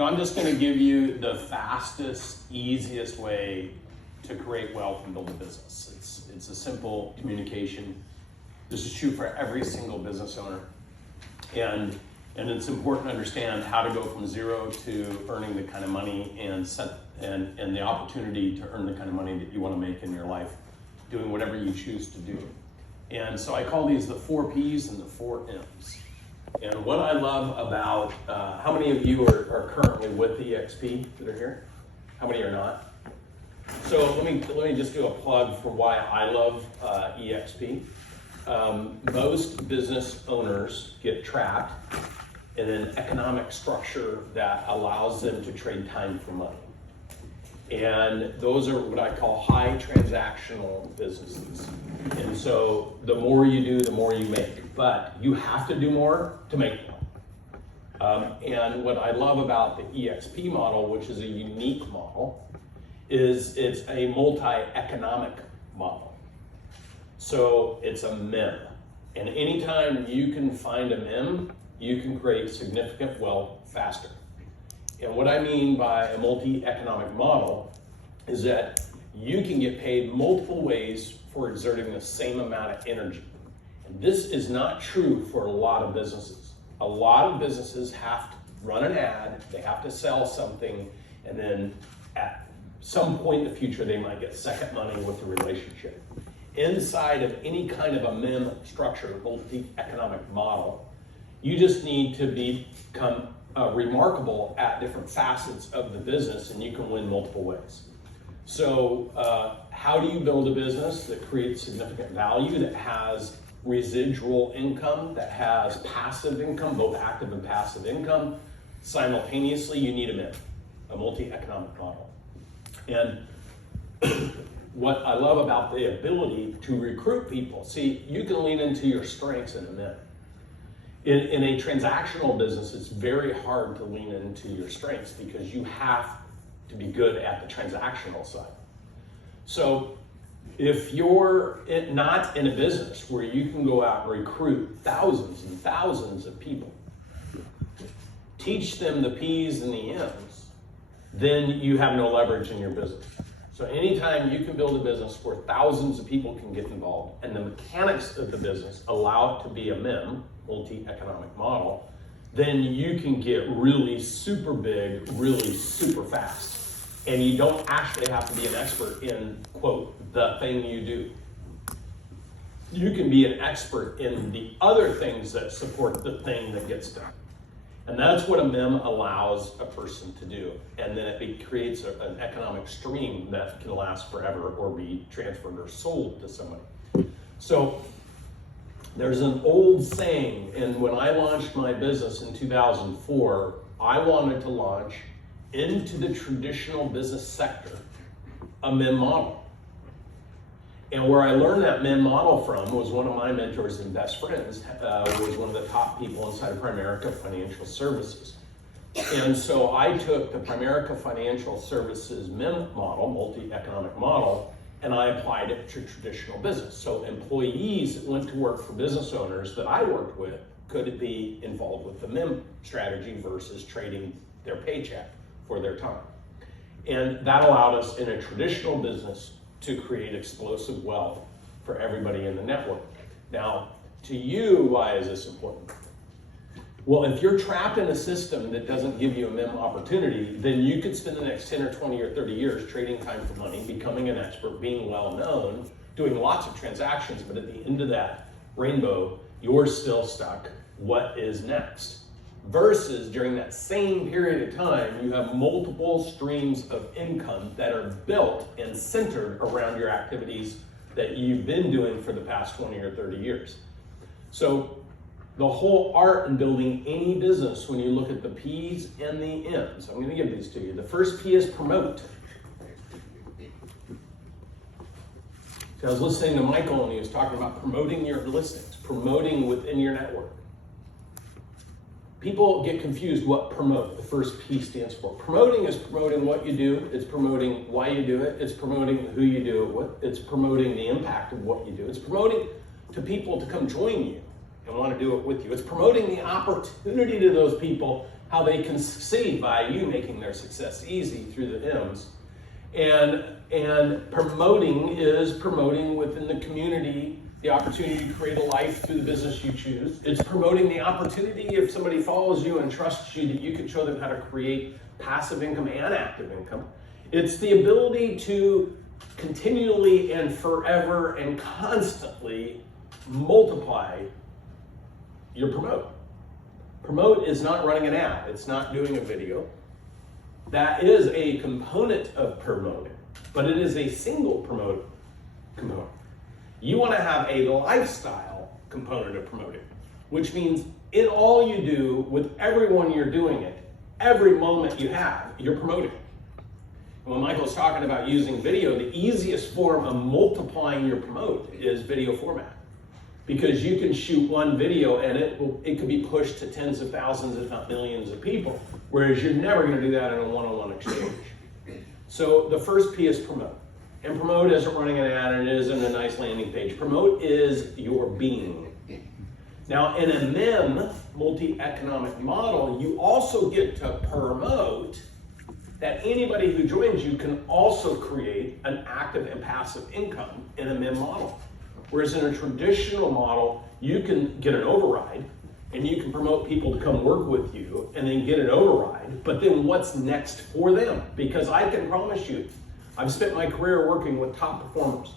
I'm just going to give you the fastest, easiest way to create wealth and build a business. It's a simple communication. This is true for every single business owner. And it's important to understand how to go from zero to earning the kind of money and the opportunity to earn the kind of money that you want to make in your life, doing whatever you choose to do. And so I call these the 4 Ps and the 4 Ms. And what I love about, how many of you are currently with EXP that are here? How many are not? So let me just do a plug for why I love EXP. Most business owners get trapped in an economic structure that allows them to trade time for money. And those are what I call high transactional businesses. And so the more you do, the more you make. But you have to do more to make more. And what I love about the EXP model, which is a unique model, is it's a multi-economic model. So it's a MIM. And anytime you can find a MIM, you can create significant wealth faster. And what I mean by a multi-economic model is that you can get paid multiple ways for exerting the same amount of energy. And this is not true for a lot of businesses. A lot of businesses have to run an ad, they have to sell something, and then at some point in the future, they might get second money with the relationship. Inside of any kind of a MIM structure, multi-economic model, you just need to become remarkable at different facets of the business, and you can win multiple ways. So how do you build a business that creates significant value, that has residual income, that has passive income, both active and passive income? Simultaneously, you need a MIM, a multi-economic model. And what I love about the ability to recruit people, see, you can lean into your strengths in a MIM. In a transactional business, it's very hard to lean into your strengths because you have to be good at the transactional side. So if you're not in a business where you can go out and recruit thousands and thousands of people, teach them the P's and the M's, then you have no leverage in your business. So anytime you can build a business where thousands of people can get involved and the mechanics of the business allow it to be a MIM, multi-economic model, then you can get really super big, really super fast. And you don't actually have to be an expert in, quote, the thing you do. You can be an expert in the other things that support the thing that gets done. And that's what a MIM allows a person to do. And then it creates an economic stream that can last forever or be transferred or sold to somebody. So there's an old saying, and when I launched my business in 2004, I wanted to launch into the traditional business sector a MIM model. And where I learned that MIM model from was one of my mentors and best friends, was one of the top people inside of Primerica Financial Services. And so I took the Primerica Financial Services MIM model, multi-economic model, and I applied it to traditional business. So employees that went to work for business owners that I worked with could be involved with the MIM strategy versus trading their paycheck for their time. And that allowed us in a traditional business to create explosive wealth for everybody in the network. Now, to you, why is this important? Well, if you're trapped in a system that doesn't give you a MIM opportunity, then you could spend the next 10 or 20 or 30 years trading time for money, becoming an expert, being well known, doing lots of transactions, but at the end of that rainbow, you're still stuck. What is next? Versus during that same period of time, you have multiple streams of income that are built and centered around your activities that you've been doing for the past 20 or 30 years. So the whole art in building any business, when you look at the P's and the M's, I'm going to give these to you. The first P is promote. So I was listening to Michael and he was talking about promoting your listings, promoting within your network. People get confused what promote, the first P stands for. Promoting is promoting what you do, it's promoting why you do it, it's promoting who you do it with, it's promoting the impact of what you do, it's promoting to people to come join you and want to do it with you. It's promoting the opportunity to those people how they can succeed by you making their success easy through the M's. And promoting is promoting within the community the opportunity to create a life through the business you choose. It's promoting the opportunity, if somebody follows you and trusts you, that you can show them how to create passive income and active income. It's the ability to continually and forever and constantly multiply your promote. Promote is not running an ad. It's not doing a video. That is a component of promoting, but it is a single promote component. You want to have a lifestyle component of promoting, which means in all you do, with everyone you're doing it, every moment you have, you're promoting. And when Michael's talking about using video, the easiest form of multiplying your promote is video format. Because you can shoot one video and it could be pushed to tens of thousands, if not millions of people, whereas you're never going to do that in a one-on-one exchange. So the first P is promote. And promote isn't running an ad, and it isn't a nice landing page. Promote is your being. Now, in a MIM, multi-economic model, you also get to promote that anybody who joins you can also create an active and passive income in a MIM model. Whereas in a traditional model, you can get an override and you can promote people to come work with you and then get an override, but then what's next for them? Because I can promise you, I've spent my career working with top performers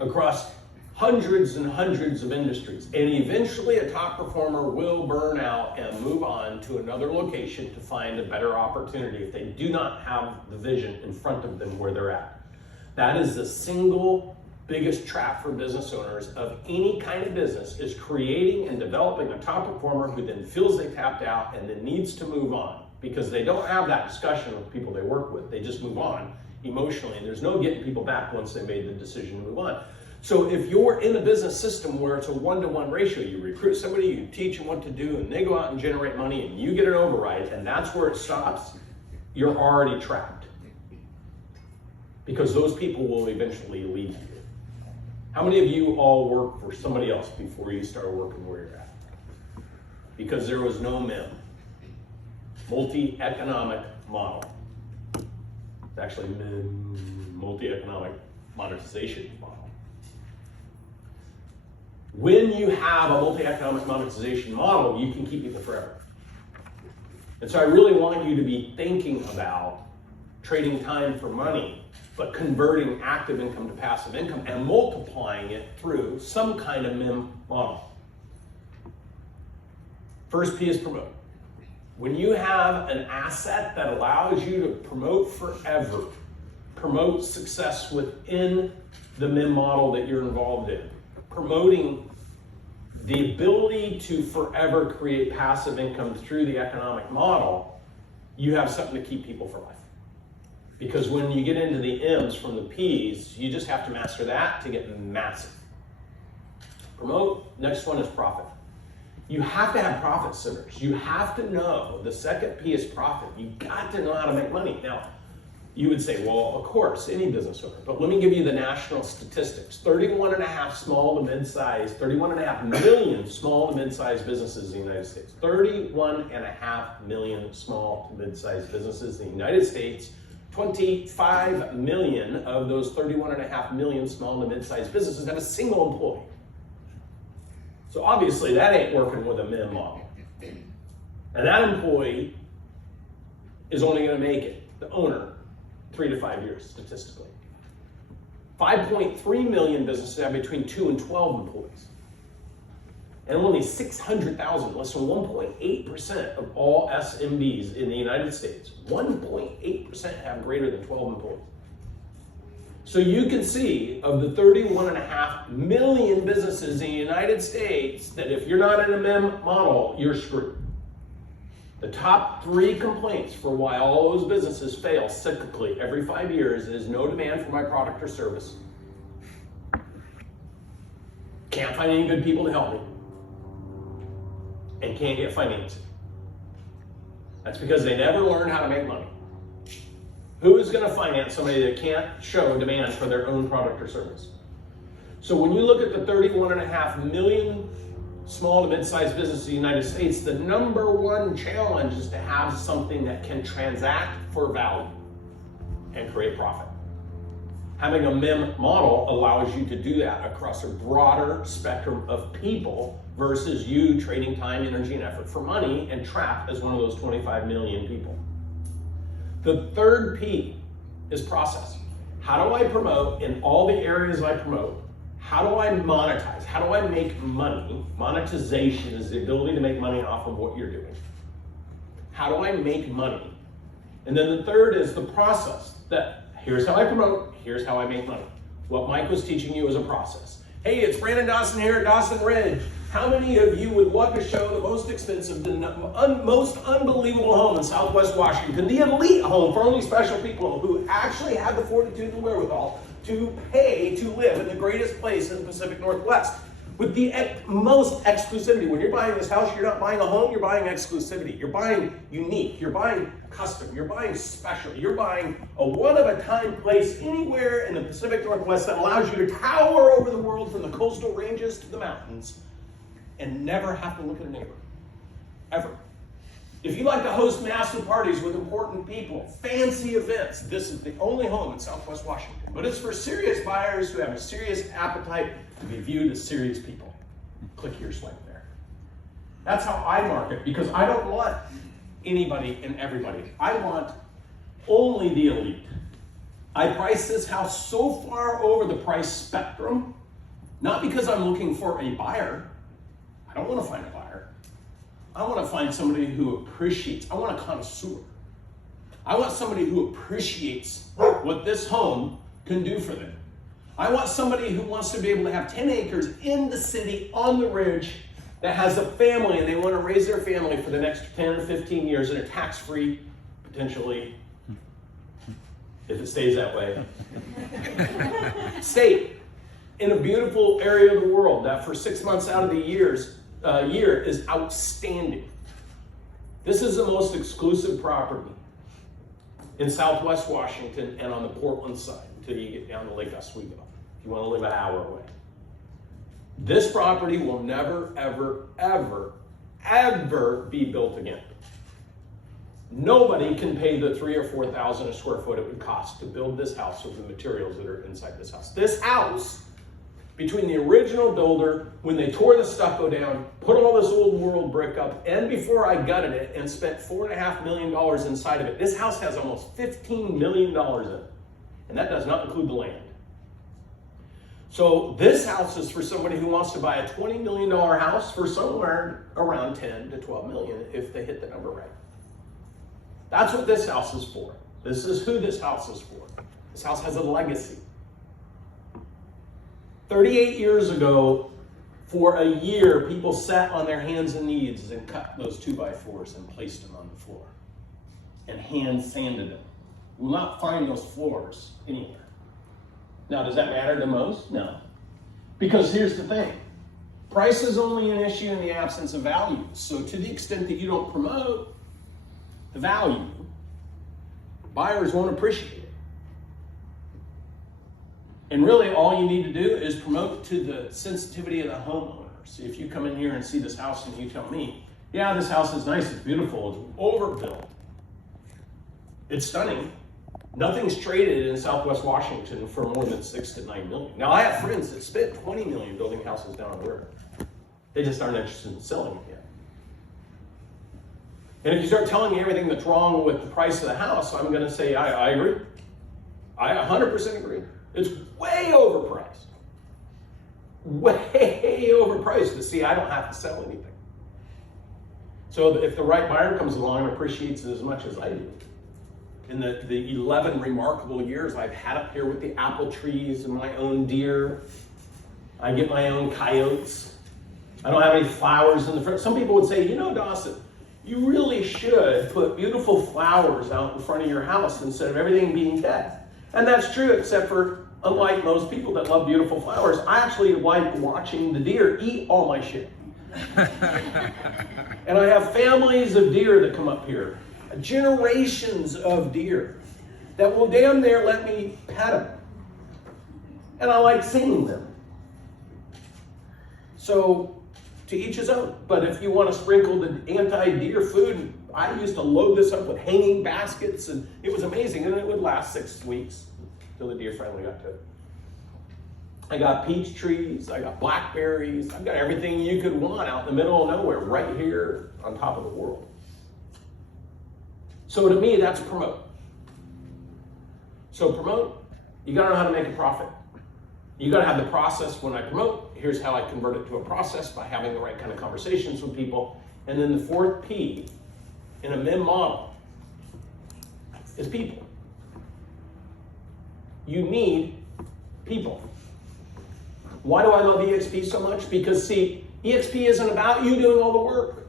across hundreds and hundreds of industries, and eventually a top performer will burn out and move on to another location to find a better opportunity if they do not have the vision in front of them where they're at. That is the single biggest trap for business owners of any kind of business, is creating and developing a top performer who then feels they tapped out and then needs to move on because they don't have that discussion with people they work with. They just move on emotionally, and there's no getting people back once they made the decision to move on. So if you're in a business system where it's a one-to-one ratio, you recruit somebody, you teach them what to do, and they go out and generate money, and you get an override, and that's where it stops, you're already trapped. Because those people will eventually leave you. How many of you all worked for somebody else before you started working where you're at? Because there was no MIM, multi-economic model. It's actually multi-economic monetization model. When you have a multi-economic monetization model, you can keep people forever. And so I really want you to be thinking about trading time for money, but converting active income to passive income and multiplying it through some kind of MIM model. First P is promote. When you have an asset that allows you to promote forever, promote success within the MIM model that you're involved in, promoting the ability to forever create passive income through the economic model, you have something to keep people for life. Because when you get into the M's from the P's, you just have to master that to get massive. Promote, next one is profit. You have to have profit centers. You have to know the second P is profit. You've got to know how to make money. Now, you would say, well, of course, any business owner, but let me give you the national statistics. 31.5 small to mid-sized, 31.5 million small to mid-sized businesses in the United States. 31.5 million small to mid-sized businesses in the United States. 25 million of those 31.5 million small to mid-sized businesses have a single employee. So obviously that ain't working with a MIM model. And that employee is only gonna make it, the owner, 3 to 5 years statistically. 5.3 million businesses have between 2 and 12 employees. And only 600,000, less than 1.8% of all SMBs in the United States, 1.8% have greater than 12 employees. So you can see of the 31.5 million businesses in the United States that if you're not in a MIM model, you're screwed. The top 3 complaints for why all those businesses fail cyclically every 5 years is no demand for my product or service. Can't find any good people to help me. And can't get financing. That's because they never learned how to make money. Who is going to finance somebody that can't show demand for their own product or service? So when you look at the 31.5 million small to mid-sized businesses in the United States, the number one challenge is to have something that can transact for value and create profit. Having a MIM model allows you to do that across a broader spectrum of people versus you trading time, energy, and effort for money and trapped as one of those 25 million people. The third P is process. How do I promote in all the areas I promote? How do I monetize? How do I make money? Monetization is the ability to make money off of what you're doing. How do I make money? And then the third is the process. That here's how I promote, here's how I make money. What Mike was teaching you is a process. Hey, it's Brandon Dawson here at Dawson Ridge. How many of you would want to show the most expensive, the most unbelievable home in Southwest Washington, the elite home for only special people who actually have the fortitude and wherewithal to pay to live in the greatest place in the Pacific Northwest with the most exclusivity? When you're buying this house, you're not buying a home, you're buying exclusivity. You're buying unique, you're buying custom, you're buying special, you're buying a one-of-a-kind place anywhere in the Pacific Northwest that allows you to tower over the world from the coastal ranges to the mountains and never have to look at a neighbor, ever. If you like to host massive parties with important people, fancy events, this is the only home in Southwest Washington. But it's for serious buyers who have a serious appetite to be viewed as serious people. Click here, swipe there. That's how I market, because I don't want anybody and everybody. I want only the elite. I price this house so far over the price spectrum, not because I'm looking for a buyer. I don't want to find a buyer. I want to find somebody who appreciates. I want a connoisseur. I want somebody who appreciates what this home can do for them. I want somebody who wants to be able to have 10 acres in the city on the ridge that has a family and they want to raise their family for the next 10 or 15 years in a tax-free, potentially, if it stays that way, state in a beautiful area of the world that for 6 months out of the year is outstanding. This is the most exclusive property in Southwest Washington and on the Portland side until you get down to Lake Oswego, if you want to live an hour away. This property will never, ever, ever, ever be built again. Nobody can pay the $3,000 or $4,000 a square foot it would cost to build this house with the materials that are inside this house. This house, between the original builder, when they tore the stucco down, put all this old world brick up, and before I gutted it and spent $4.5 million inside of it, this house has almost $15 million in it. And that does not include the land. So this house is for somebody who wants to buy a $20 million house for somewhere around 10 to 12 million if they hit the number right. That's what this house is for. This is who this house is for. This house has a legacy. 38 years ago, for a year, people sat on their hands and knees and cut those 2x4s and placed them on the floor and hand sanded them. You will not find those floors anywhere. Now, does that matter to most? No. Because here's the thing. Price is only an issue in the absence of value. So to the extent that you don't promote the value, buyers won't appreciate it. And really all you need to do is promote to the sensitivity of the homeowner. So if you come in here and see this house and you tell me, yeah, this house is nice, it's beautiful, it's overbuilt, it's stunning. Nothing's traded in Southwest Washington for more than 6 to 9 million. Now I have friends that spent 20 million building houses down the river. They just aren't interested in selling it yet. And if you start telling me everything that's wrong with the price of the house, I'm gonna say, I agree. I 100% agree. It's way overpriced. Way overpriced. But see, I don't have to sell anything. So if the right buyer comes along and appreciates it as much as I do, in the 11 remarkable years I've had up here with the apple trees and my own deer, I get my own coyotes. I don't have any flowers in the front. Some people would say, you know, Dawson, you really should put beautiful flowers out in front of your house instead of everything being dead. And that's true, except for, unlike most people that love beautiful flowers, I actually like watching the deer eat all my shit. And I have families of deer that come up here, generations of deer that will damn near let me pet them. And I like seeing them. So to each his own. But if you want to sprinkle the anti-deer food, I used to load this up with hanging baskets, and it was amazing, and it would last 6 weeks till the deer finally got to it. I got peach trees, I got blackberries, I've got everything you could want out in the middle of nowhere, right here on top of the world. So to me, that's promote. So promote, you gotta know how to make a profit. You gotta have the process when I promote. Here's how I convert it to a process by having the right kind of conversations with people. And then the fourth P in a MIM model is people. You need people. Why do I love EXP so much? Because see, EXP isn't about you doing all the work.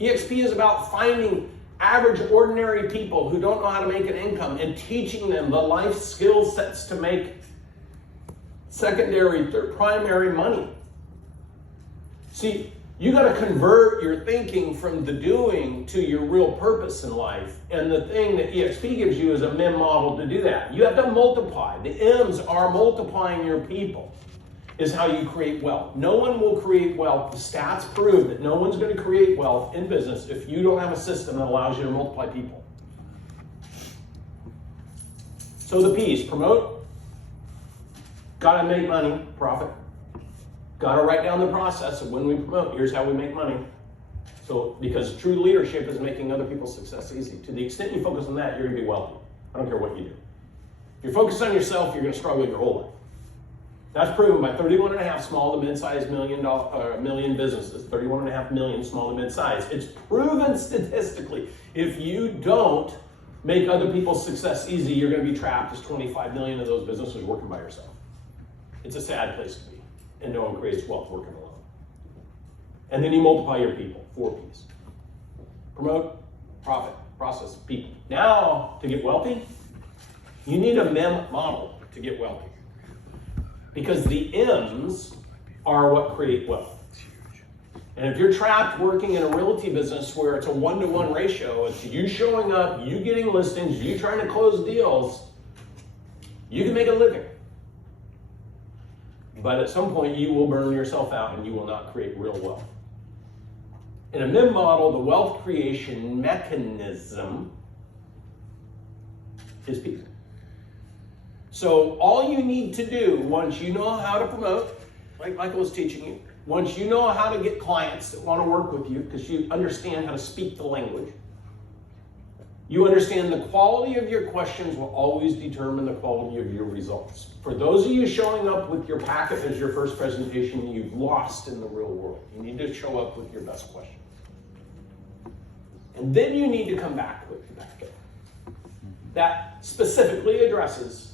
EXP is about finding average, ordinary people who don't know how to make an income and teaching them the life skill sets to make secondary, primary money. See, you got to convert your thinking from the doing to your real purpose in life. And the thing that EXP gives you is a MIM model to do that. You have to multiply. The M's are multiplying your people is how you create wealth. No one will create wealth. The stats prove that no one's going to create wealth in business if you don't have a system that allows you to multiply people. So the P's, promote, gotta make money, profit. Gotta write down the process of when we promote, here's how we make money. So, because true leadership is making other people's success easy. To the extent you focus on that, you're gonna be wealthy. I don't care what you do. If you're focused on yourself, you're gonna struggle your whole life. That's proven by 31.5 small to mid-sized million businesses, 31.5 million small to mid-sized. It's proven statistically, if you don't make other people's success easy, you're gonna be trapped as 25 million of those businesses working by yourself. It's a sad place to be, and no one creates wealth working alone. And then you multiply your people, 4 P's. Promote, profit, process, people. Now, to get wealthy, you need a MIM model to get wealthy. Because the M's are what create wealth. And if you're trapped working in a realty business where it's a 1-to-1 ratio, it's you showing up, you getting listings, you trying to close deals, you can make a living. But at some point, you will burn yourself out and you will not create real wealth. In a MIM model, the wealth creation mechanism is people. So all you need to do, once you know how to promote, like Michael was teaching you, once you know how to get clients that want to work with you, because you understand how to speak the language, you understand the quality of your questions will always determine the quality of your results. For those of you showing up with your packet as your first presentation, you've lost in the real world. You need to show up with your best questions. And then you need to come back with the packet that specifically addresses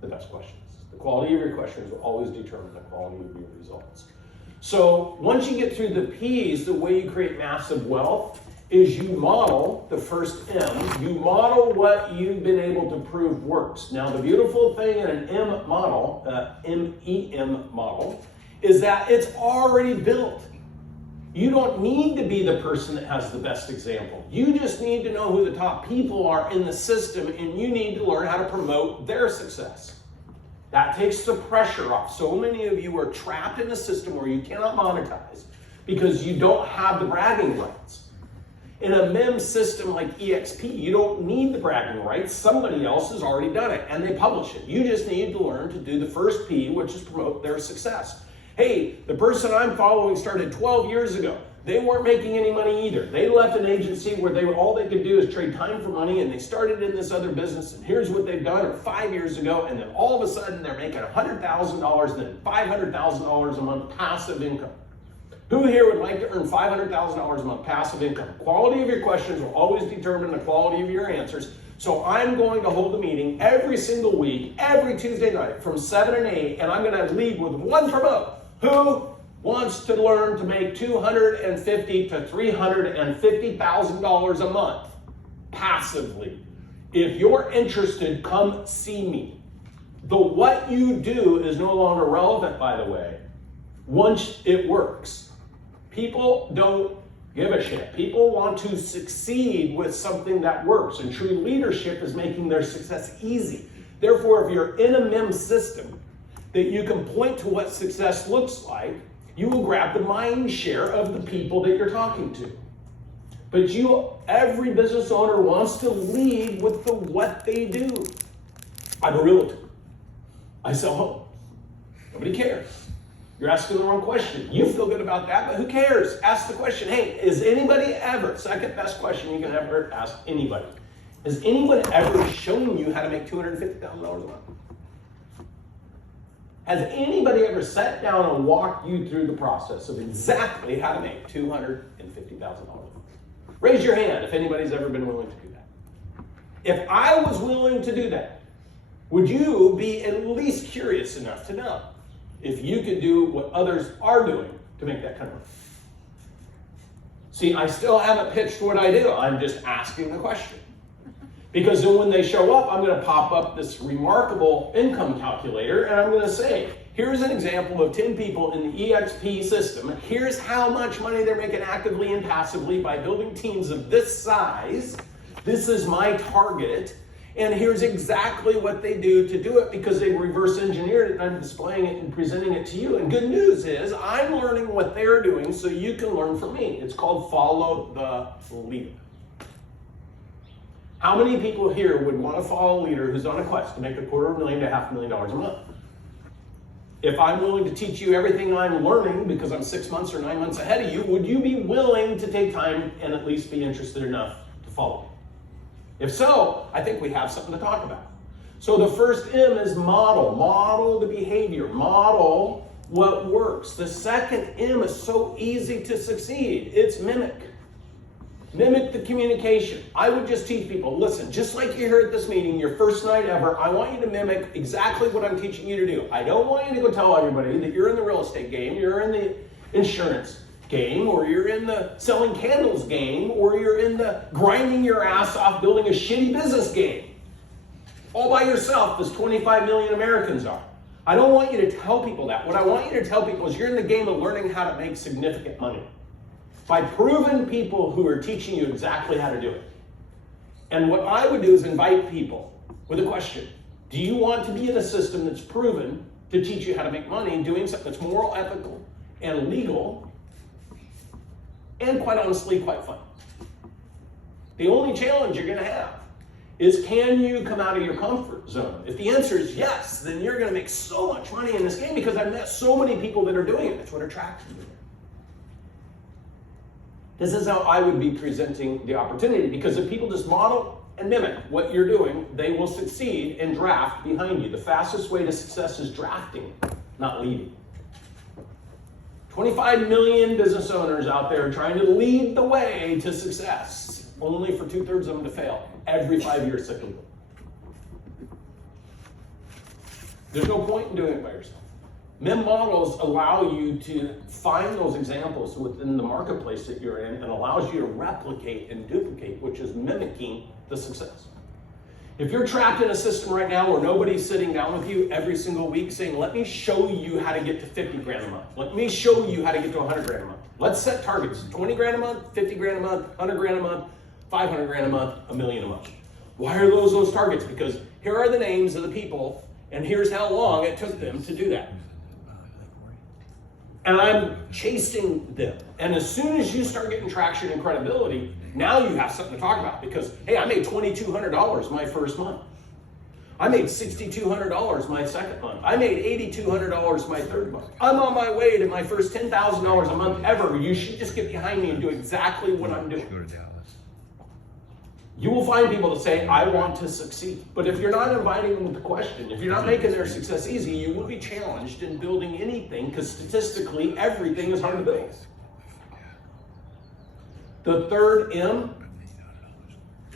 the best questions. The quality of your questions will always determine the quality of your results. So once you get through the P's, the way you create massive wealth is you model the first M. You model what you've been able to prove works. Now the beautiful thing in an M model, MEM model, is that it's already built. You don't need to be the person that has the best example. You just need to know who the top people are in the system, and you need to learn how to promote their success. That takes the pressure off. So many of you are trapped in a system where you cannot monetize because you don't have the bragging rights. In a MIM system like EXP, you don't need the bragging rights. Somebody else has already done it, and they publish it. You just need to learn to do the first P, which is promote their success. Hey, the person I'm following started 12 years ago. They weren't making any money either. They left an agency where all they could do is trade time for money, and they started in this other business, and here's what they've done, or 5 years ago, and then all of a sudden they're making $100,000, then $500,000 a month passive income. Who here would like to earn $500,000 a month passive income? Quality of your questions will always determine the quality of your answers. So I'm going to hold a meeting every single week, every Tuesday night from 7 and 8, and I'm going to lead with one promote. Who wants to learn to make $250,000 to $350,000 a month passively? If you're interested, come see me. The what you do is no longer relevant, by the way, once it works. People don't give a shit. People want to succeed with something that works, and true leadership is making their success easy. Therefore, if you're in a MIM system that you can point to what success looks like, You will grab the mind share of the people that you're talking to. But every business owner wants to lead with what they do. I'm a realtor. I sell homes. Nobody cares. You're asking the wrong question. You feel good about that, but who cares? Ask the question, hey, is anybody ever, second best question you can ever ask anybody, has anyone ever shown you how to make $250,000 a month? Has anybody ever sat down and walked you through the process of exactly how to make $250,000 a month? Raise your hand if anybody's ever been willing to do that. If I was willing to do that, would you be at least curious enough to know if you could do what others are doing to make that kind of money? See, I still haven't pitched what I do. I'm just asking the question. Because then when they show up, I'm going to pop up this remarkable income calculator, and I'm going to say, here's an example of 10 people in the EXP system. Here's how much money they're making actively and passively by building teams of this size. This is my target. And here's exactly what they do to do it, because they reverse engineered it, and I'm displaying it and presenting it to you. And good news is I'm learning what they're doing so you can learn from me. It's called follow the leader. How many people here would want to follow a leader who's on a quest to make $250,000 to $500,000 a month? If I'm willing to teach you everything I'm learning because I'm 6 months or 9 months ahead of you, would you be willing to take time and at least be interested enough to follow me? If so, I think we have something to talk about. So the first M is model. Model the behavior. Model what works. The second M is so easy to succeed. It's mimic. Mimic the communication. I would just teach people, listen, just like you're here at this meeting, your first night ever, I want you to mimic exactly what I'm teaching you to do. I don't want you to go tell everybody that you're in the real estate game, you're in the insurance game, or you're in the selling candles game, or you're in the grinding your ass off building a shitty business game. All by yourself, as 25 million Americans are. I don't want you to tell people that. What I want you to tell people is you're in the game of learning how to make significant money by proven people who are teaching you exactly how to do it. And what I would do is invite people with a question. Do you want to be in a system that's proven to teach you how to make money, doing something that's moral, ethical, and legal, and quite honestly, quite fun? The only challenge you're gonna have is, can you come out of your comfort zone? If the answer is yes, then you're gonna make so much money in this game, because I've met so many people that are doing it. That's what attracts me. This is how I would be presenting the opportunity, because if people just model and mimic what you're doing, they will succeed and draft behind you. The fastest way to success is drafting, not leading. 25 million business owners out there trying to lead the way to success, only for 2/3 of them to fail every 5 years cycle. There's no point in doing it by yourself. MEM models allow you to find those examples within the marketplace that you're in, and allows you to replicate and duplicate, which is mimicking the success. If you're trapped in a system right now where nobody's sitting down with you every single week saying, let me show you how to get to 50 grand a month. Let me show you how to get to 100 grand a month. Let's set targets, 20 grand a month, 50 grand a month, 100 grand a month, 500 grand a month, $1 million a month. Why are those targets? Because here are the names of the people, and here's how long it took them to do that. And I'm chasing them. And as soon as you start getting traction and credibility, now you have something to talk about, because, hey, I made $2,200 my first month. I made $6,200 my second month. I made $8,200 my third month. I'm on my way to my first $10,000 a month ever. You should just get behind me and do exactly what I'm doing. You will find people that say, I want to succeed. But if you're not inviting them with the question, if you're not making their success easy, you will be challenged in building anything, because statistically, everything is hard to build. The third M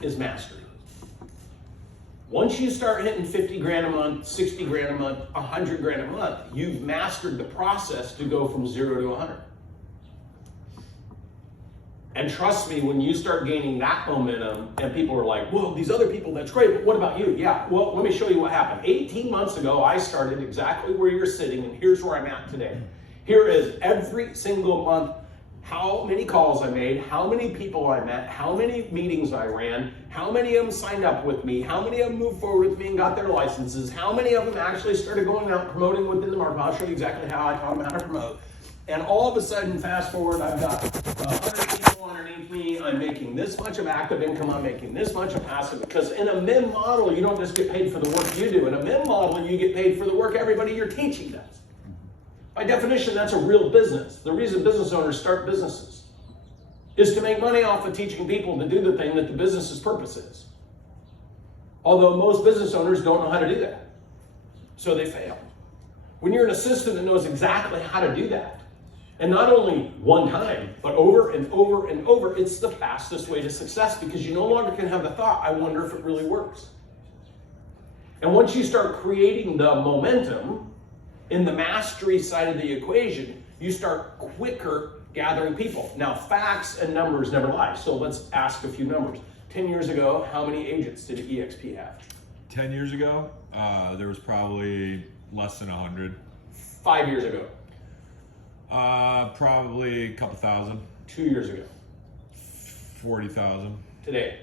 is mastery. Once you start hitting 50 grand a month, 60 grand a month, 100 grand a month, you've mastered the process to go from 0 to 100. And trust me, when you start gaining that momentum and people are like, whoa, these other people, that's great, but what about you? Yeah, well, let me show you what happened. 18 months ago, I started exactly where you're sitting, and here's where I'm at today. Here is every single month, how many calls I made, how many people I met, how many meetings I ran, how many of them signed up with me, how many of them moved forward with me and got their licenses, how many of them actually started going out promoting within the market. I'll show you exactly how I taught them how to promote. And all of a sudden, fast forward, I've got 100 people underneath me, I'm making this much of active income, I'm making this much of passive, because in a MIM model, you don't just get paid for the work you do. In a MIM model, you get paid for the work everybody you're teaching does. By definition, that's a real business. The reason business owners start businesses is to make money off of teaching people to do the thing that the business's purpose is. Although most business owners don't know how to do that, so they fail. When you're an assistant that knows exactly how to do that, and not only one time, but over and over and over, it's the fastest way to success, because you no longer can have the thought, I wonder if it really works. And once you start creating the momentum in the mastery side of the equation, you start quicker gathering people. Now, facts and numbers never lie, so let's ask a few numbers. 10 years ago, how many agents did EXP have? 10 years ago, there was probably less than 100. 5 years ago? Probably a couple thousand. 2 years ago? 40,000. Today?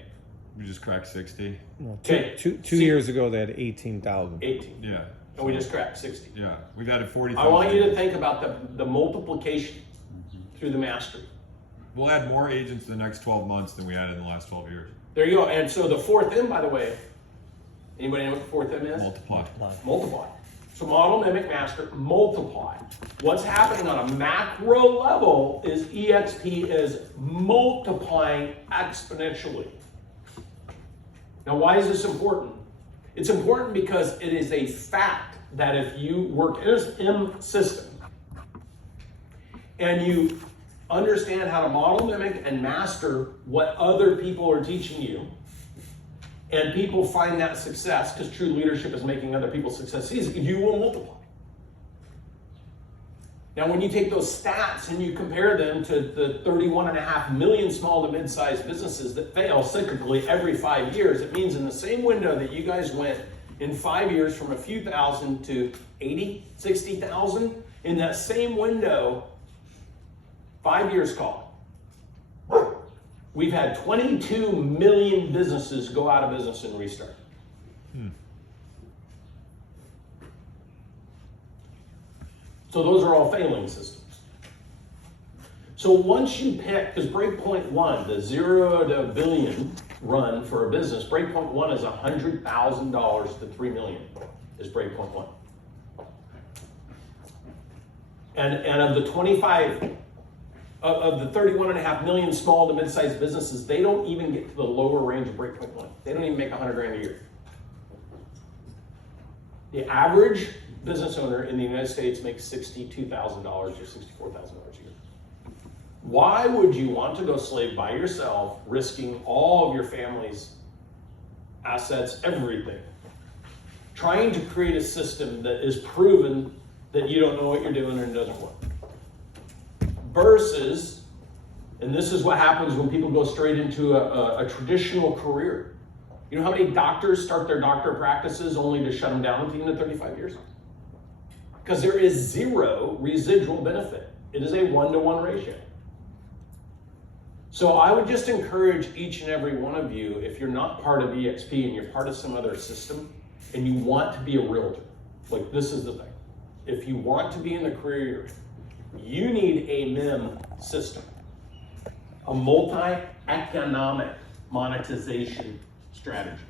We just cracked 60. Well, Okay. two years ago, they had 18,000. 18. Yeah. And we just cracked 60. Yeah, we've added 40,000. I want you to think about the multiplication through the mastery. We'll add more agents in the next 12 months than we added in the last 12 years. There you go. And so the fourth M, by the way, anybody know what the fourth M is? Multiply. Multiply. So model, mimic, master, multiply. What's happening on a macro level is EXP is multiplying exponentially. Now, why is this important? It's important because it is a fact that if you work in an M system and you understand how to model, mimic, and master what other people are teaching you, and people find that success, because true leadership is making other people's success easy, you will multiply. Now, when you take those stats and you compare them to the 31.5 million small to mid-sized businesses that fail cyclically every 5 years, it means in the same window that you guys went in 5 years from a few thousand to 80, 60,000, in that same window, 5 years call, we've had 22 million businesses go out of business and restart. So those are all failing systems. So once you pick, because breakpoint one, the 0 to billion run for a business, breakpoint one is $100,000 to 3 million is breakpoint one. And of the 25, of the 31.5 million small to mid-sized businesses, they don't even get to the lower range of breakpoint one. They don't even make 100 grand a year. The average business owner in the United States makes $62,000 or $64,000 a year. Why would you want to go slave by yourself, risking all of your family's assets, everything, trying to create a system that is proven that you don't know what you're doing and it doesn't work? Versus, and this is what happens when people go straight into a traditional career. You know how many doctors start their doctor practices only to shut them down at the end of 35 years? Because there is zero residual benefit. It is a 1-to-1 ratio. So I would just encourage each and every one of you, if you're not part of EXP and you're part of some other system and you want to be a realtor, like this is the thing. If you want to be in the career you're in, you need a MIM system, a multi-economic monetization strategy.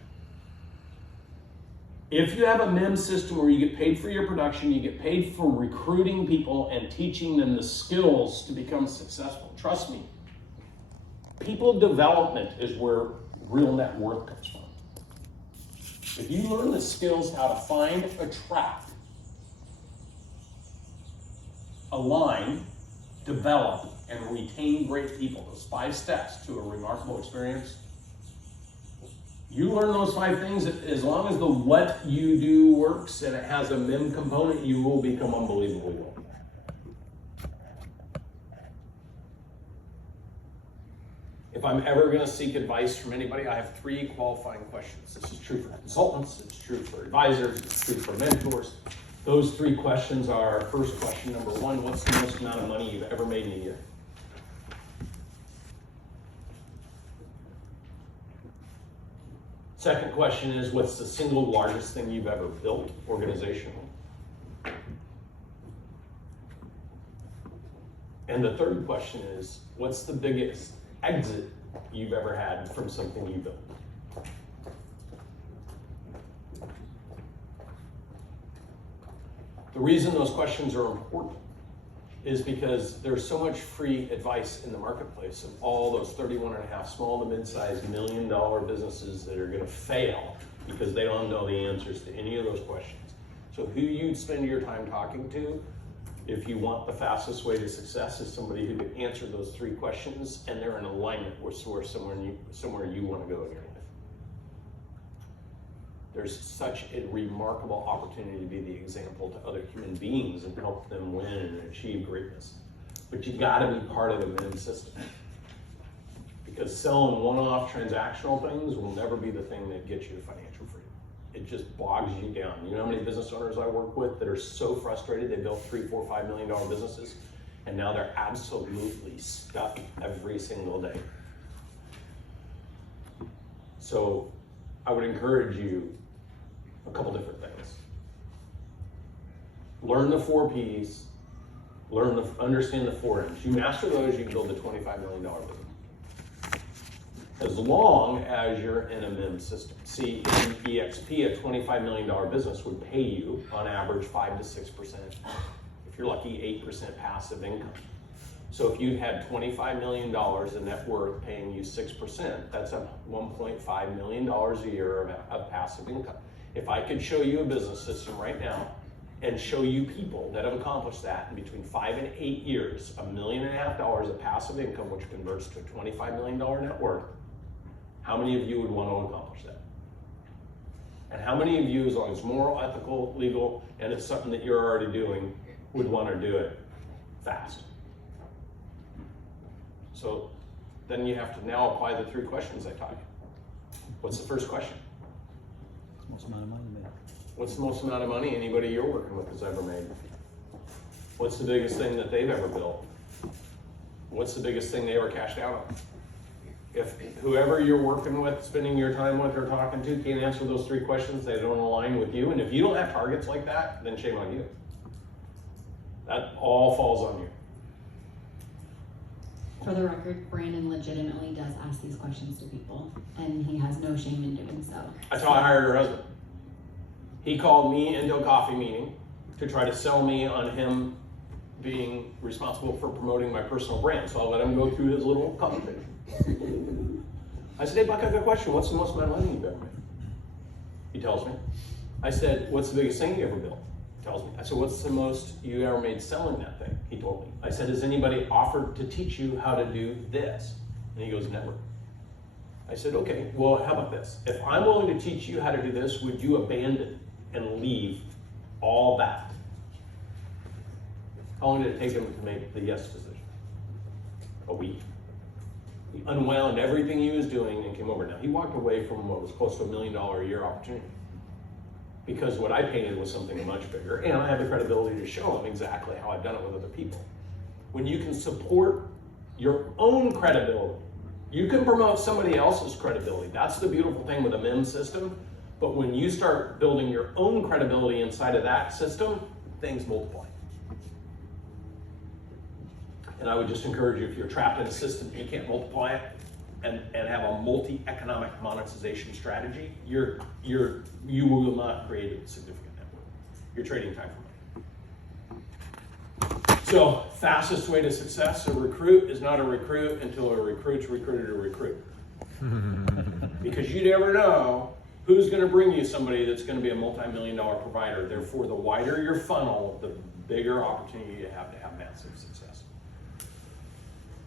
If you have a MIM system where you get paid for your production, you get paid for recruiting people and teaching them the skills to become successful, trust me, people development is where real net worth comes from. If you learn the skills how to find, attract, align, develop, and retain great people, those 5 steps to a remarkable experience, you learn those 5 things, as long as the what you do works and it has a MIM component, you will become unbelievably well. If I'm ever going to seek advice from anybody, I have 3 qualifying questions. This is true for consultants, it's true for advisors, it's true for mentors. Those 3 questions are, first question, number 1, what's the most amount of money you've ever made in a year? Second question is, what's the single largest thing you've ever built organizationally? And the third question is, what's the biggest exit you've ever had from something you built? The reason those questions are important is because there's so much free advice in the marketplace of all those 31 and a half small to mid-sized $1 million businesses that are gonna fail because they don't know the answers to any of those questions. So who you spend your time talking to, if you want the fastest way to success, is somebody who can answer those three questions and they're in alignment with somewhere you wanna go in your life. There's such a remarkable opportunity to be the example to other human beings and help them win and achieve greatness. But you gotta be part of the MIM system. Because selling one-off transactional things will never be the thing that gets you to financial freedom. It just bogs you down. You know how many business owners I work with that are so frustrated, they built $3, $4, $5 million businesses, and now they're absolutely stuck every single day. So I would encourage you a couple different things. Learn the 4 Ps, understand the 4 Ms. You master those, you can build a $25 million business. As long as you're in a MIM system. See, in EXP, a $25 million business would pay you on average 5 to 6%. If you're lucky, 8% passive income. So if you had $25 million in net worth paying you 6%, that's a $1.5 million a year of passive income. If I could show you a business system right now and show you people that have accomplished that in between 5 and 8 years, $1.5 million of passive income, which converts to a $25 million net worth, how many of you would want to accomplish that? And how many of you, as long as it's moral, ethical, legal, and it's something that you're already doing, would want to do it fast? So then you have to now apply the 3 questions I taught you. What's the first question? Most amount of money made. What's the most amount of money anybody you're working with has ever made? What's the biggest thing that they've ever built? What's the biggest thing they ever cashed out on? If whoever you're working with, spending your time with, or talking to can't answer those 3 questions, they don't align with you, and if you don't have targets like that, then shame on you. That all falls on you. For the record, Brandon legitimately does ask these questions to people, and he has no shame in doing so. That's how I hired her husband. He called me into a coffee meeting to try to sell me on him being responsible for promoting my personal brand. So I'll let him go through his little conversation. I said, hey, Buck, I've got a question. What's the most amount of money you've ever made? He tells me. I said, what's the biggest thing you ever built? He tells me. I said, what's the most you ever made selling that thing? He told me. I said, has anybody offered to teach you how to do this? And he goes, never. I said, okay, well, how about this? If I'm willing to teach you how to do this, would you abandon and leave all that? How long did it take him to make the yes decision? A week. He unwound everything he was doing and came over. Now, he walked away from what was close to $1 million a year opportunity. Because what I painted was something much bigger, and I have the credibility to show him exactly how I've done it with other people. When you can support your own credibility, you can promote somebody else's credibility. That's the beautiful thing with a MIM system. But when you start building your own credibility inside of that system, things multiply. And I would just encourage you, if you're trapped in a system, you can't multiply it and have a multi-economic monetization strategy, you will not create a significant network. You're trading time for money. So, fastest way to success, a recruit is not a recruit until a recruit's recruited a recruit. Because you never know who's going to bring you somebody that's going to be a multi-million-dollar provider. Therefore, the wider your funnel, the bigger opportunity you have massive success.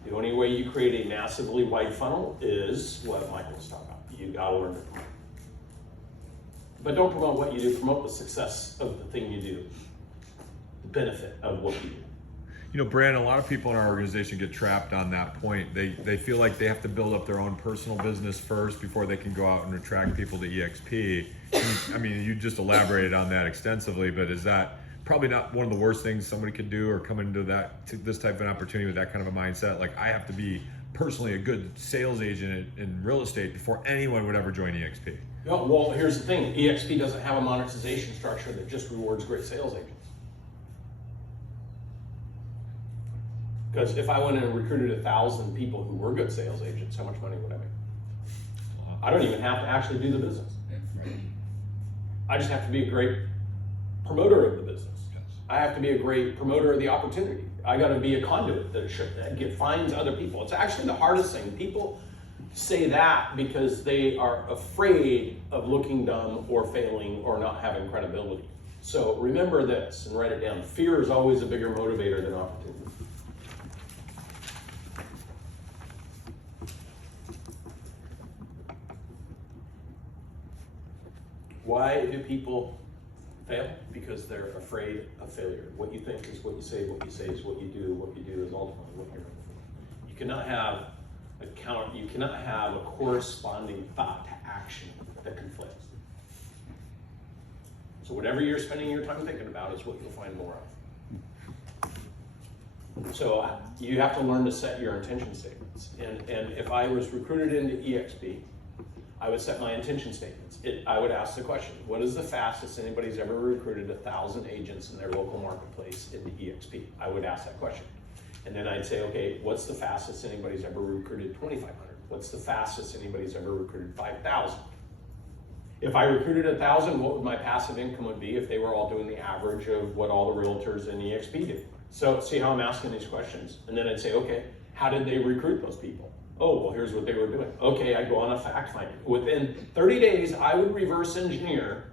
The only way you create a massively wide funnel is what Michael's talking about. You got to learn to promote. But don't promote what you do, promote the success of the thing you do, the benefit of what you do. You know, Brandon, a lot of people in our organization get trapped on that point. They feel like they have to build up their own personal business first before they can go out and attract people to EXP. I mean, you just elaborated on that extensively, but is that probably not one of the worst things somebody could do, or come into this type of an opportunity with that kind of a mindset? Like, I have to be personally a good sales agent in real estate before anyone would ever join EXP. No, well, here's the thing. EXP doesn't have a monetization structure that just rewards great sales agents. Because if I went and recruited 1,000 people who were good sales agents, how much money would I make? I don't even have to actually do the business. I just have to be a great promoter of the business. I have to be a great promoter of the opportunity. I got to be a conduit that finds other people. It's actually the hardest thing. People say that because they are afraid of looking dumb or failing or not having credibility. So remember this and write it down. Fear is always a bigger motivator than opportunity. Why do people fail? Because they're afraid of failure. What you think is what you say is what you do is ultimately what you're known for. You cannot have you cannot have a corresponding thought to action that conflicts. So whatever you're spending your time thinking about is what you'll find more of. So you have to learn to set your intention statements. And if I was recruited into EXP, I would set my intention statements. I would ask the question, what is the fastest anybody's ever recruited 1,000 agents in their local marketplace into EXP? I would ask that question. And then I'd say, okay, what's the fastest anybody's ever recruited 2,500? What's the fastest anybody's ever recruited 5,000? If I recruited 1,000, what would my passive income would be if they were all doing the average of what all the realtors in EXP do? So see how I'm asking these questions. And then I'd say, okay, how did they recruit those people? Oh, well, here's what they were doing. Okay, I go on a fact finding. Within 30 days, I would reverse engineer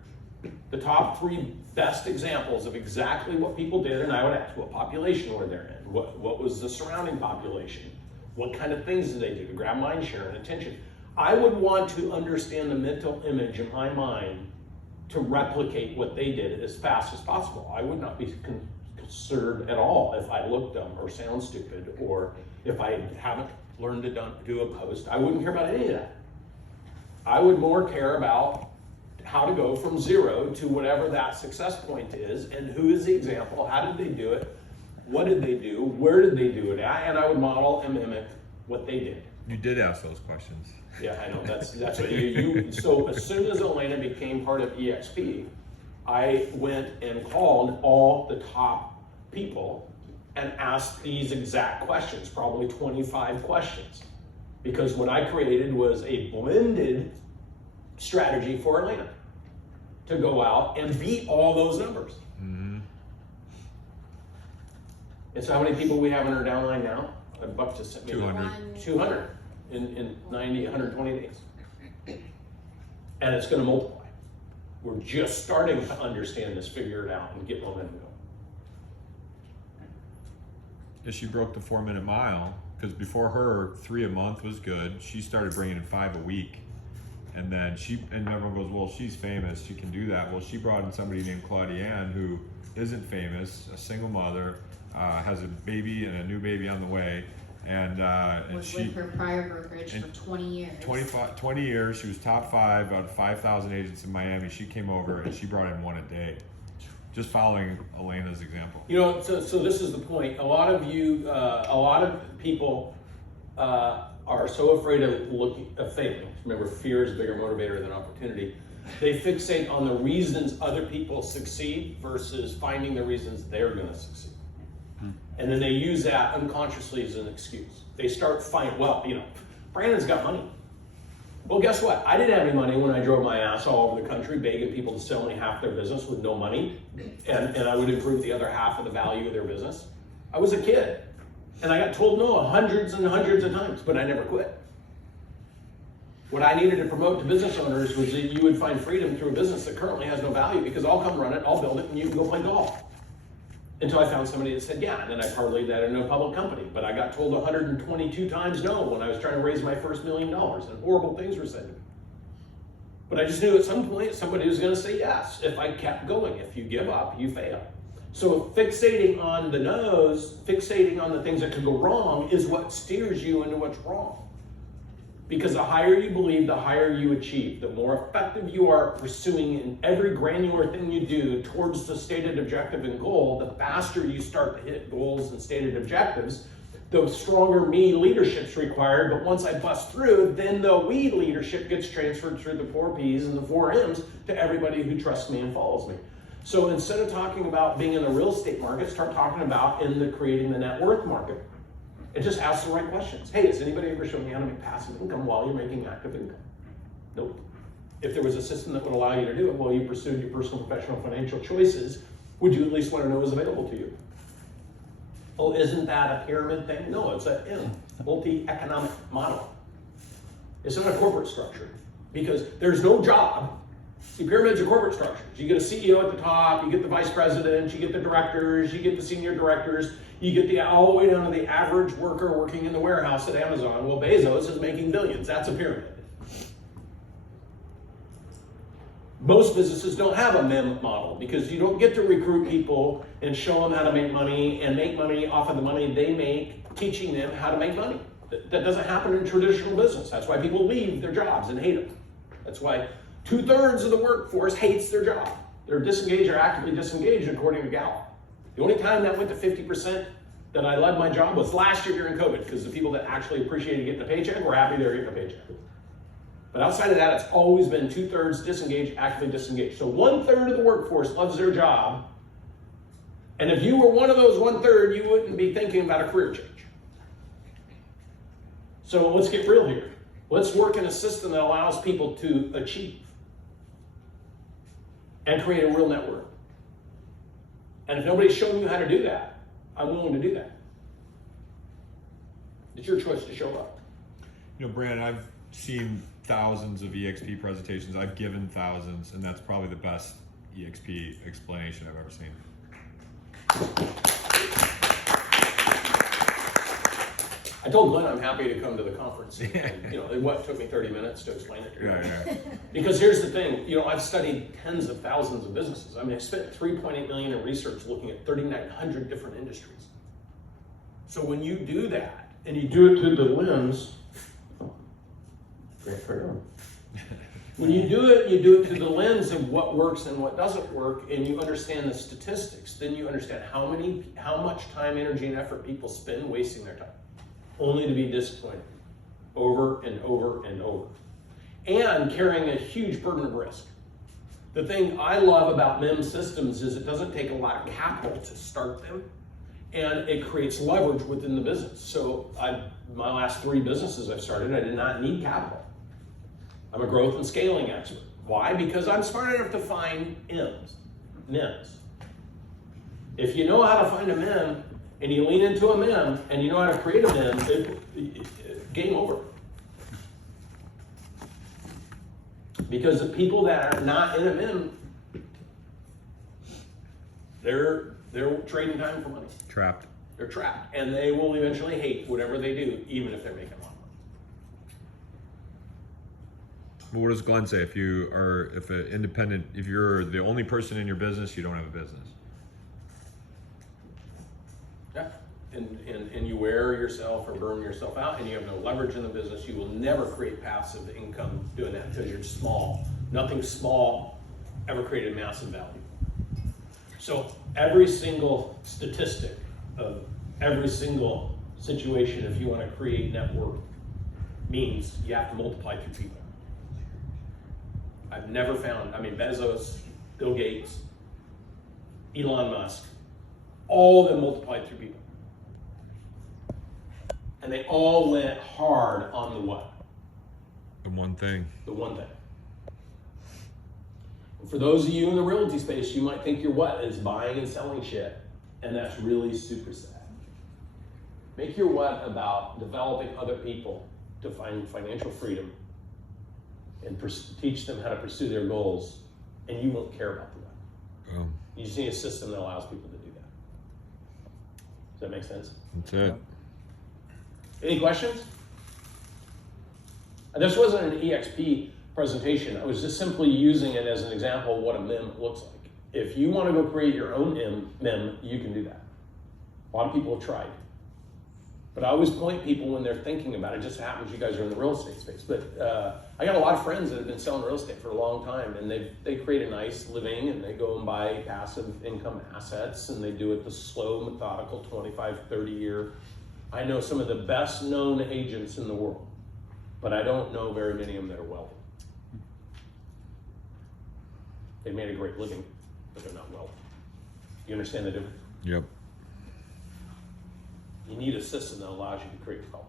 the top 3 best examples of exactly what people did, and I would ask what population were they in? What was the surrounding population? What kind of things did they do to grab mind share and attention? I would want to understand the mental image in my mind to replicate what they did as fast as possible. I would not be concerned at all if I look dumb or sound stupid, or if I haven't learned to do a post. I wouldn't care about any of that. I would more care about how to go from 0 to whatever that success point is, and who is the example, how did they do it, what did they do, where did they do it at, and I would model and mimic what they did. You did ask those questions. Yeah, I know, that's what you so as soon as Elena became part of EXP, I went and called all the top people and asked these exact questions, probably 25 questions. Because what I created was a blended strategy for Elena to go out and beat all those numbers. Mm-hmm. And so how many people we have in our downline now? Buck just sent me 200. 200 in 90, 120 days. And it's gonna multiply. We're just starting to understand this, figure it out, and get momentum going. If she broke the 4-minute mile, because before her 3 a month was good, she started bringing in 5 a week. And then and everyone goes, well, she's famous, she can do that. Well, she brought in somebody named Claudiane who isn't famous, a single mother, has a baby and a new baby on the way. And Was she, with her prior brokerage for 20 years. 20 years, she was top 5 out of 5,000 agents in Miami. She came over and she brought in 1 a day. Just following Elena's example. You know, so this is the point. A lot of people are so afraid of failing. Remember, fear is a bigger motivator than opportunity. They fixate on the reasons other people succeed versus finding the reasons they're going to succeed. And then they use that unconsciously as an excuse. They start finding, well, you know, Brandon's got money. Well, guess what? I didn't have any money when I drove my ass all over the country begging people to sell me half their business with no money, and I would improve the other half of the value of their business. I was a kid, and I got told no hundreds and hundreds of times, but I never quit. What I needed to promote to business owners was that you would find freedom through a business that currently has no value, because I'll come run it, I'll build it, and you can go play golf. Until I found somebody that said, yeah, and then I parlayed that into a public company. But I got told 122 times no when I was trying to raise my first $1 million, and horrible things were said to me. But I just knew at some point somebody was gonna say yes if I kept going. If you give up, you fail. So fixating on the no's, fixating on the things that could go wrong is what steers you into what's wrong. Because the higher you believe, the higher you achieve. The more effective you are pursuing in every granular thing you do towards the stated objective and goal, the faster you start to hit goals and stated objectives, the stronger me leadership's required. But once I bust through, then the we leadership gets transferred through the 4 P's and the 4 M's to everybody who trusts me and follows me. So instead of talking about being in the real estate market, start talking about creating the net worth market. And just ask the right questions. Hey, has anybody ever shown you how to make passive income while you're making active income? Nope. If there was a system that would allow you to do it while you pursued your personal, professional, financial choices, would you at least want to know what was available to you? Oh, isn't that a pyramid thing? No, it's a multi-economic model. It's not a corporate structure because there's no job. See, pyramids are corporate structures. You get a CEO at the top, you get the vice presidents, you get the directors, you get the senior directors, you get all the way down to the average worker working in the warehouse at Amazon. Well, Bezos is making billions. That's a pyramid. Most businesses don't have a MEM model because you don't get to recruit people and show them how to make money and make money off of the money they make, teaching them how to make money. That doesn't happen in traditional business. That's why people leave their jobs and hate them. That's why 2/3 of the workforce hates their job. They're disengaged or actively disengaged according to Gallup. The only time that went to 50% that I led my job was last year during COVID because the people that actually appreciated getting a paycheck were happy they were getting a paycheck. But outside of that, it's always been 2/3 disengaged, actively disengaged. So 1/3 of the workforce loves their job. And if you were one of those 1/3, you wouldn't be thinking about a career change. So let's get real here. Let's work in a system that allows people to achieve and create a real network. And if nobody's shown you how to do that, I'm willing to do that. It's your choice to show up. You know, Brandon, I've seen thousands of EXP presentations. I've given thousands, and that's probably the best EXP explanation I've ever seen. I told Glenn I'm happy to come to the conference. And, you know, what took me 30 minutes to explain it to you. Yeah. Because here's the thing, you know, I've studied tens of thousands of businesses. I mean, I spent $3.8 million in research looking at 3,900 different industries. So when you do that, and you do it through the lens, when you do it through the lens of what works and what doesn't work, and you understand the statistics, then you understand how much time, energy, and effort people spend wasting their time, only to be disappointed over and over and over, and carrying a huge burden of risk. The thing I love about MEM systems is it doesn't take a lot of capital to start them, and it creates leverage within the business. So my last 3 businesses I've started, I did not need capital. I'm a growth and scaling expert. Why? Because I'm smart enough to find MEMs. If you know how to find a MEM, and you lean into a MEM, and you know how to create a MEM, game over. Because the people that are not in a MEM, they're trading time for money. Trapped. They're trapped, and they will eventually hate whatever they do, even if they're making a lot of money. But what does Glenn say? If you're the only person in your business, you don't have a business. Yeah, and you wear yourself or burn yourself out, and you have no leverage in the business. You will never create passive income doing that because you're small. Nothing small ever created massive value. So every single statistic of every single situation, if you want to create network, means you have to multiply through people. I've never found, Bezos, Bill Gates, Elon Musk, all of them multiplied through people. And they all went hard on the what? The one thing. The one thing. And for those of you in the realty space, you might think your what is buying and selling shit. And that's really super sad. Make your what about developing other people to find financial freedom and teach them how to pursue their goals, and you won't care about the what. You just need a system that allows people to do that. Does that make sense? That's it. Any questions? This wasn't an EXP presentation. I was just simply using it as an example of what a MEM looks like. If you want to go create your own MEM, you can do that. A lot of people have tried. But I always point people when they're thinking about it. It just happens you guys are in the real estate space. But I got a lot of friends that have been selling real estate for a long time, and they create a nice living, and they go and buy passive income assets, and they do it the slow, methodical 25, 30 year. I know some of the best known agents in the world, but I don't know very many of them that are wealthy. They made a great living, but they're not wealthy. You understand the difference? Yep. You need a system that allows you to create wealth.